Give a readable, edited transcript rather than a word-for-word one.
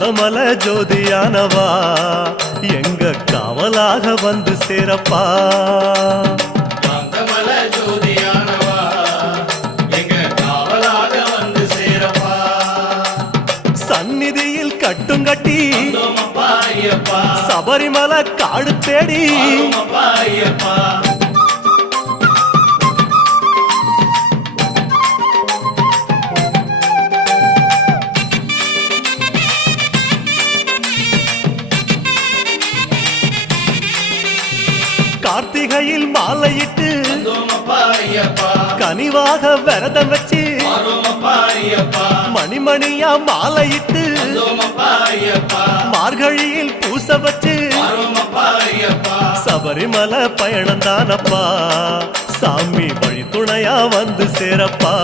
காந்தமல ஜோதியானவா எங்க காவலாக வந்து சேரப்பா. காந்தமல ஜோதியானவா எங்க காவலாக வந்து சேரப்பா. சந்நிதியில் கட்டும் கட்டி வந்தோமப்பா ஐயப்பா. சபரிமலை காடு தேடி வரோமப்பா ஐயப்பா. கார்த்திகையில் மாலையிட்டு வந்தோமப்பா ஐயப்பா. கனிவாக விரதம் வச்சு வரோமப்பா ஐயப்பா. மணிமணியா மாலையிட்டு வந்தோமப்பா ஐயப்பா. மார்கழியில் பூச வச்சு வரோமப்பா ஐயப்பா. சபரிமலை பயணம் தானப்பா. சாமி வழி துணையா வந்து சேரப்பா.